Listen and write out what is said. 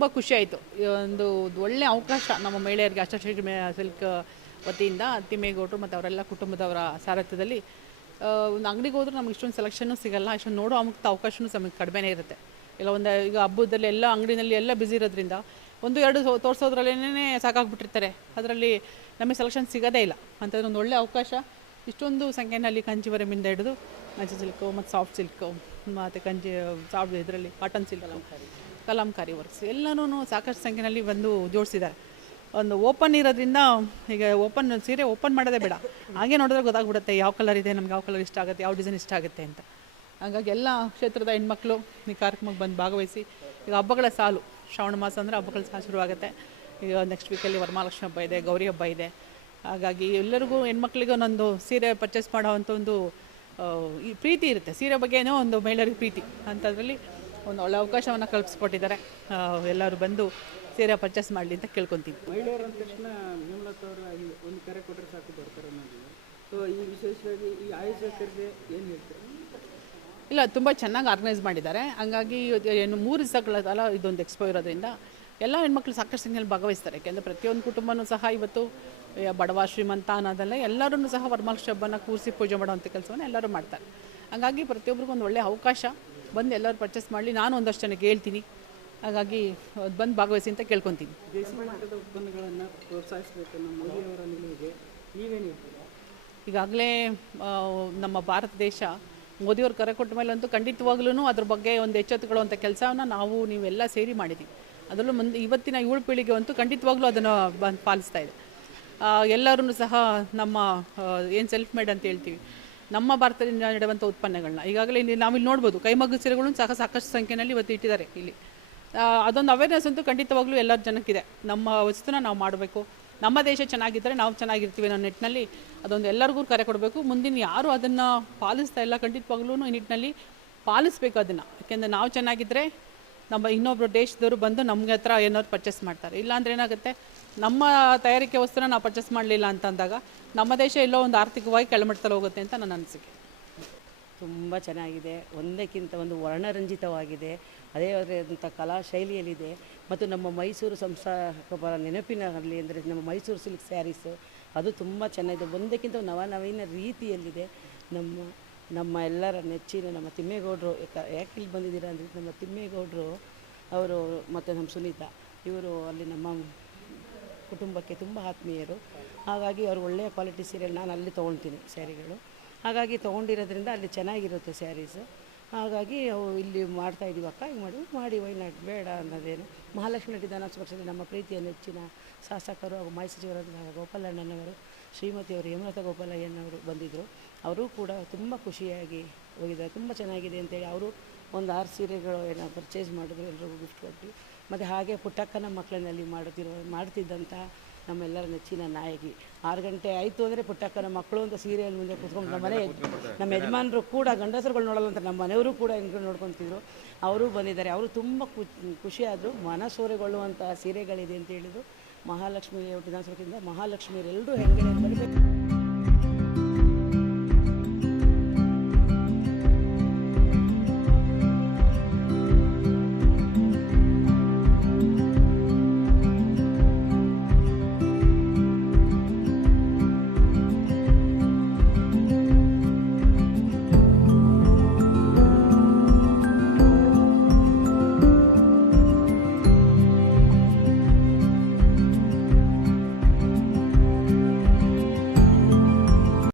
ತುಂಬ ಖುಷಿ ಆಯಿತು. ಒಂದು ಒಳ್ಳೆಯ ಅವಕಾಶ ನಮ್ಮ ಮಹಿಳೆಯರಿಗೆ ಅಷ್ಟಶ್ರೀ ಸಿಲ್ಕ್ ವತಿಯಿಂದ ತಿಮ್ಮೇಗೌಡರು ಮತ್ತು ಅವರೆಲ್ಲ ಕುಟುಂಬದವರ ಸಾರಥ್ಯದಲ್ಲಿ ಒಂದು ಅಂಗಡಿಗೆ ಹೋದ್ರೂ ನಮ್ಗೆ ಇಷ್ಟೊಂದು ಸೆಲೆಕ್ಷನ್ನು ಸಿಗಲ್ಲ, ಇಷ್ಟೊಂದು ನೋಡೋ ಅವಕಾಶವೂ ನಮಗೆ ಕಡಿಮೆನೇ ಇರುತ್ತೆ. ಇಲ್ಲ ಒಂದು ಈಗ ಹಬ್ಬದಲ್ಲಿ ಎಲ್ಲ ಅಂಗಡಿನಲ್ಲಿ ಎಲ್ಲ ಬ್ಯುಸಿ ಇರೋದ್ರಿಂದ 1-2 ತೋರಿಸೋದ್ರಲ್ಲೇ ಸಾಕಾಗ್ಬಿಟ್ಟಿರ್ತಾರೆ. ಅದರಲ್ಲಿ ನಮಗೆ ಸೆಲೆಕ್ಷನ್ ಸಿಗೋದೇ ಇಲ್ಲ. ಅಂಥದ್ದು ಒಂದು ಒಳ್ಳೆಯ ಅವಕಾಶ. ಇಷ್ಟೊಂದು ಸಂಖ್ಯೆಯಲ್ಲಿ ಕಂಚಿವರಮಿಂದ ಹಿಡಿದು ಮಂಚ ಸಿಲ್ಕು ಮತ್ತು ಸಾಫ್ಟ್ ಸಿಲ್ಕು ಮತ್ತು ಸಾಫ್ಟ್ ಇದರಲ್ಲಿ ಕಾಟನ್ ಸಿಲ್ಕ್, ಕಲಾಂಕಾರಿ ವರ್ಕ್ಸ್ ಎಲ್ಲನೂ ಸಾಕಷ್ಟು ಸಂಖ್ಯೆಯಲ್ಲಿ ಬಂದು ಜೋಡಿಸಿದ್ದಾರೆ. ಒಂದು ಓಪನ್ ಇರೋದ್ರಿಂದ ಈಗ ಸೀರೆ ಓಪನ್ ಮಾಡೋದೇ ಬೇಡ, ಹಾಗೆ ನೋಡಿದ್ರೆ ಗೊತ್ತಾಗ್ಬಿಡುತ್ತೆ ಯಾವ ಕಲರ್ ಇದೆ, ನಮ್ಗೆ ಯಾವ ಕಲರ್ ಇಷ್ಟ ಆಗುತ್ತೆ, ಯಾವ ಡಿಸೈನ್ ಇಷ್ಟ ಆಗುತ್ತೆ ಅಂತ. ಹಾಗಾಗಿ ಎಲ್ಲ ಕ್ಷೇತ್ರದ ಹೆಣ್ಮಕ್ಳು ಈ ಕಾರ್ಯಕ್ರಮಕ್ಕೆ ಬಂದು ಭಾಗವಹಿಸಿ, ಈಗ ಹಬ್ಬಗಳ ಸಾಲು, ಶ್ರಾವಣ ಮಾಸ ಅಂದರೆ ಹಬ್ಬಗಳ ಸಾಲು ಶುರುವಾಗುತ್ತೆ. ಈಗ ನೆಕ್ಸ್ಟ್ ವೀಕಲ್ಲಿ ವರಮಹಾಲಕ್ಷ್ಮಿ ಹಬ್ಬ ಇದೆ, ಗೌರಿ ಹಬ್ಬ ಇದೆ. ಹಾಗಾಗಿ ಎಲ್ಲರಿಗೂ ಹೆಣ್ಮಕ್ಳಿಗೆ ಒಂದೊಂದು ಸೀರೆ ಪರ್ಚೇಸ್ ಮಾಡೋವಂಥ ಒಂದು ಈ ಪ್ರೀತಿ ಇರುತ್ತೆ, ಸೀರೆ ಬಗ್ಗೆನೋ ಒಂದು ಮಹಿಳೆಯರಿಗೆ ಪ್ರೀತಿ ಅಂಥದ್ರಲ್ಲಿ ಒಂದು ಒಳ್ಳೆ ಅವಕಾಶವನ್ನು ಕಲ್ಪಿಸ್ಕೊಟ್ಟಿದ್ದಾರೆ. ಎಲ್ಲರೂ ಬಂದು ಸೀರೆ ಪರ್ಚೇಸ್ ಮಾಡಲಿ ಅಂತ ಕೇಳ್ಕೊತೀನಿ. ಮಹಿಳೆಯರ ಅಂದ ತಕ್ಷಣ ಹೇಮಲತಾ ಅವರು ಒಂದು ಕರೆ ಕೊಟ್ಟರೆ ಸಾಕು ಬರ್ತಾರೆ ಅನ್ನೋದು. ಸೊ ಈ ವಿಶೇಷವಾಗಿ ಈ ಆಯೋಜಕರಿಗೆ ಏನು ಹೇಳ್ತಾರೆ? ಇಲ್ಲ, ತುಂಬ ಚೆನ್ನಾಗಿ ಆರ್ಗನೈಸ್ ಮಾಡಿದ್ದಾರೆ. ಹಂಗಾಗಿ ಏನು 3 ದಿವಸಗಳ ಕಾಲ ಇದೊಂದು ಎಕ್ಸ್ಪೋ ಇರೋದ್ರಿಂದ ಎಲ್ಲ ಹೆಣ್ಮಕ್ಳು ಸಾಕಷ್ಟು ಸಂಖ್ಯೆಯಲ್ಲಿ ಭಾಗವಹಿಸ್ತಾರೆ. ಯಾಕೆಂದರೆ ಪ್ರತಿಯೊಂದು ಕುಟುಂಬನೂ ಸಹ ಇವತ್ತು ಬಡವ ಶ್ರೀಮಂತ ಅನ್ನೋದಲ್ಲ, ಎಲ್ಲರೂ ಸಹ ವರಮಹಾಲಕ್ಷ್ಮಿ ಹಬ್ಬನ ಕೂರಿಸಿ ಪೂಜೆ ಮಾಡೋವಂಥ ಕೆಲಸವನ್ನು ಎಲ್ಲರೂ ಮಾಡ್ತಾರೆ. ಹಾಗಾಗಿ ಪ್ರತಿಯೊಬ್ಬರಿಗೂ ಒಂದು ಒಳ್ಳೆಯ ಅವಕಾಶ, ಬಂದು ಎಲ್ಲರೂ ಪರ್ಚೇಸ್ ಮಾಡಲಿ. ನಾನು ಒಂದಷ್ಟು ಜನಕ್ಕೆ ಹೇಳ್ತೀನಿ, ಹಾಗಾಗಿ ಬಂದು ಭಾಗವಹಿಸಿ ಅಂತ ಕೇಳ್ಕೊತೀನಿ. ದೇಶೀಯ ಮಟ್ಟದ ಉತ್ಪನ್ನಗಳನ್ನು ಪ್ರೋತ್ಸಾಹಿಸಬೇಕು ನಮ್ಮ ಮೋದಿಯವರ ನಿಲುವಿಗೆ ನೀವೇನು ಹೇಳ್ತೀರಾ? ಈಗಾಗಲೇ ನಮ್ಮ ಭಾರತ ದೇಶ ಮೋದಿಯವ್ರು ಕರೆ ಕೊಟ್ಟ ಮೇಲಂತೂ ಖಂಡಿತವಾಗ್ಲೂ ಅದ್ರ ಬಗ್ಗೆ ಒಂದು ಎಚ್ಚೆತ್ತುಕೊಳ್ಳುವಂಥ ಕೆಲಸವನ್ನು ನೀವೆಲ್ಲ ಸೇರಿ ಮಾಡಿದ್ದೀವಿ. ಅದರಲ್ಲೂ ಇವತ್ತಿನ ಯುವ ಪೀಳಿಗೆ ಅಂತೂ ಖಂಡಿತವಾಗ್ಲೂ ಅದನ್ನು ಪಾಲಿಸ್ತಾ ಇದೆ. ಎಲ್ಲರೂ ಸಹ ನಮ್ಮ ಏನು ಸೆಲ್ಫ್ ಮೇಡ್ ಅಂತ ಹೇಳ್ತೀವಿ, ನಮ್ಮ ಭಾರತದಿಂದ ನಡೆಯುವಂಥ ಉತ್ಪನ್ನಗಳನ್ನ ಈಗಾಗಲೇ ನಾವಿಲ್ಲಿ ನೋಡ್ಬೋದು. ಕೈಮಗ್ಗ ಸೀರೆಗಳು ಸಹ ಸಾಕಷ್ಟು ಸಂಖ್ಯೆಯಲ್ಲಿ ಇವತ್ತು ಇಟ್ಟಿದ್ದಾರೆ ಇಲ್ಲಿ. ಅದೊಂದು ಅವೇರ್ನೆಸ್ ಅಂತೂ ಖಂಡಿತವಾಗ್ಲೂ ಎಲ್ಲರ ಜನಕ್ಕಿದೆ. ನಮ್ಮ ವಸ್ತುನ ನಾವು ಮಾಡಬೇಕು, ನಮ್ಮ ದೇಶ ಚೆನ್ನಾಗಿದ್ದರೆ ನಾವು ಚೆನ್ನಾಗಿರ್ತೀವಿ ಅನ್ನೋ ನಿಟ್ಟಿನಲ್ಲಿ ಅದೊಂದು ಎಲ್ಲರಿಗೂ ಕರೆ ಕೊಡಬೇಕು. ಮುಂದಿನ ಯಾರು ಅದನ್ನು ಪಾಲಿಸ್ತಾ ಇಲ್ಲ, ಖಂಡಿತವಾಗ್ಲೂ ಈ ನಿಟ್ಟಿನಲ್ಲಿ ಪಾಲಿಸ್ಬೇಕು ಅದನ್ನು. ಯಾಕೆಂದರೆ ನಾವು ಚೆನ್ನಾಗಿದ್ದರೆ ನಮ್ಮ ಇನ್ನೊಬ್ಬರು ದೇಶದವರು ಬಂದು ನಮಗೆ ಹತ್ರ ಏನಾದ್ರು ಪರ್ಚೇಸ್ ಮಾಡ್ತಾರೆ. ಇಲ್ಲಾಂದ್ರೆ ಏನಾಗುತ್ತೆ, ನಮ್ಮ ತಯಾರಿಕೆ ವಸ್ತುನ ನಾವು ಪರ್ಚೇಸ್ ಮಾಡಲಿಲ್ಲ ಅಂತಂದಾಗ ನಮ್ಮ ದೇಶ ಎಲ್ಲೋ ಒಂದು ಆರ್ಥಿಕವಾಗಿ ಕೆಳಮಟ್ಟದಲ್ಲಿ ಹೋಗುತ್ತೆ ಅಂತ ನನ್ನ ಅನಿಸಿಕೆ. ತುಂಬ ಚೆನ್ನಾಗಿದೆ, ಒಂದಕ್ಕಿಂತ ಒಂದು ವರ್ಣರಂಜಿತವಾಗಿದೆ, ಅದೇ ಆದಂಥ ಕಲಾ ಶೈಲಿಯಲ್ಲಿದೆ. ಮತ್ತು ನಮ್ಮ ಮೈಸೂರು ಸಂಸ್ಥಾಪಕರ ನೆನಪಿನಲ್ಲಿ ಅಂದರೆ ನಮ್ಮ ಮೈಸೂರು ಸಿಲ್ಕ್ ಸ್ಯಾರೀಸು ಅದು ತುಂಬ ಚೆನ್ನಾಗಿದೆ, ಒಂದಕ್ಕಿಂತ ನವನವೀನ ರೀತಿಯಲ್ಲಿದೆ. ನಮ್ಮ ಎಲ್ಲರ ನೆಚ್ಚಿನ ನಮ್ಮ ತಿಮ್ಮೇಗೌಡರು ಯಾಕೆ ಇಲ್ಲಿ ಬಂದಿದ್ದೀರಾ ಅಂದರೆ, ನಮ್ಮ ತಿಮ್ಮೇಗೌಡರು ಅವರು ಮತ್ತು ನಮ್ಮ ಸುನೀತಾ ಇವರು ಅಲ್ಲಿ ನಮ್ಮ ಕುಟುಂಬಕ್ಕೆ ತುಂಬ ಆತ್ಮೀಯರು. ಹಾಗಾಗಿ ಅವರು ಒಳ್ಳೆಯ ಕ್ವಾಲಿಟಿ ಸೀರೆ ನಾನು ಅಲ್ಲಿ ತೊಗೊಳ್ತೀನಿ ಸ್ಯಾರಿಗಳು. ಹಾಗಾಗಿ ತೊಗೊಂಡಿರೋದ್ರಿಂದ ಅಲ್ಲಿ ಚೆನ್ನಾಗಿರುತ್ತೆ ಸ್ಯಾರೀಸು. ಹಾಗಾಗಿ ಇಲ್ಲಿ ಮಾಡ್ತಾಯಿದ್ದೀವಿ ಅಕ್ಕ, ಹಿಂಗೆ ಮಾಡಿ ವೈನಾಡ್ ಬೇಡ ಅನ್ನೋದೇನು. ಮಹಾಲಕ್ಷ್ಮಿ ವಿಧಾನಸಭೆಯಲ್ಲಿ ನಮ್ಮ ಪ್ರೀತಿಯ ನೆಚ್ಚಿನ ಶಾಸಕರು ಹಾಗೂ ಮಾಜಿ ಸಚಿವರಾದ ಗೋಪಾಲಣ್ಣನವರು, ಶ್ರೀಮತಿಯವರು ಹೇಮಲತಾ ಗೋಪಾಲಯ್ಯನವರು ಬಂದಿದ್ದರು. ಅವರು ಕೂಡ ತುಂಬ ಖುಷಿಯಾಗಿ ಹೋಗಿದ್ದಾರೆ. ತುಂಬ ಚೆನ್ನಾಗಿದೆ ಅಂತೇಳಿ ಅವರು ಒಂದು 6 ಸೀರೆಗಳು ಏನೋ ಪರ್ಚೇಸ್ ಮಾಡಿದ್ರು, ಎಲ್ರಿಗೂ ಗಿಫ್ಟ್ ಕೊಟ್ಟು. ಮತ್ತು ಹಾಗೆ ಪುಟ್ಟಕ್ಕನ ಮಕ್ಕಳಲ್ಲಿ ಮಾಡ್ತಿದ್ದಂಥ ನಮ್ಮೆಲ್ಲರ ನೆಚ್ಚಿನ ನಾಯಕಿ. 6 ಗಂಟೆ ಆಯಿತು ಅಂದರೆ ಪುಟ್ಟಕ್ಕನ ಮಕ್ಕಳು ಅಂತ ಸೀರಿಯಲ್ ಮುಂದೆ ಕೂತ್ಕೊಂಡು ನಮ್ಮ ಯಜಮಾನರು ಕೂಡ ಗಂಡಸರುಗಳು ನೋಡಲ್ಲ ಅಂತ ನಮ್ಮ ಮನೆಯವರು ಕೂಡ ಹೆಂಗೆ ನೋಡ್ಕೊತಿದ್ರು. ಅವರು ಬಂದಿದ್ದಾರೆ. ಅವರು ತುಂಬ ಖುಷಿಯಾದರು. ಮನಸೂರೆಗೊಳ್ಳುವಂಥ ಸೀರೆಗಳಿದೆ ಅಂತ ಹೇಳಿದ್ರು. ಮಹಾಲಕ್ಷ್ಮಿ ವಿಧಾನಸಭೆಯಿಂದ ಮಹಾಲಕ್ಷ್ಮಿಯರೆಲ್ಲರೂ ಹೆಂಗಡೆ ಬರಬೇಕು.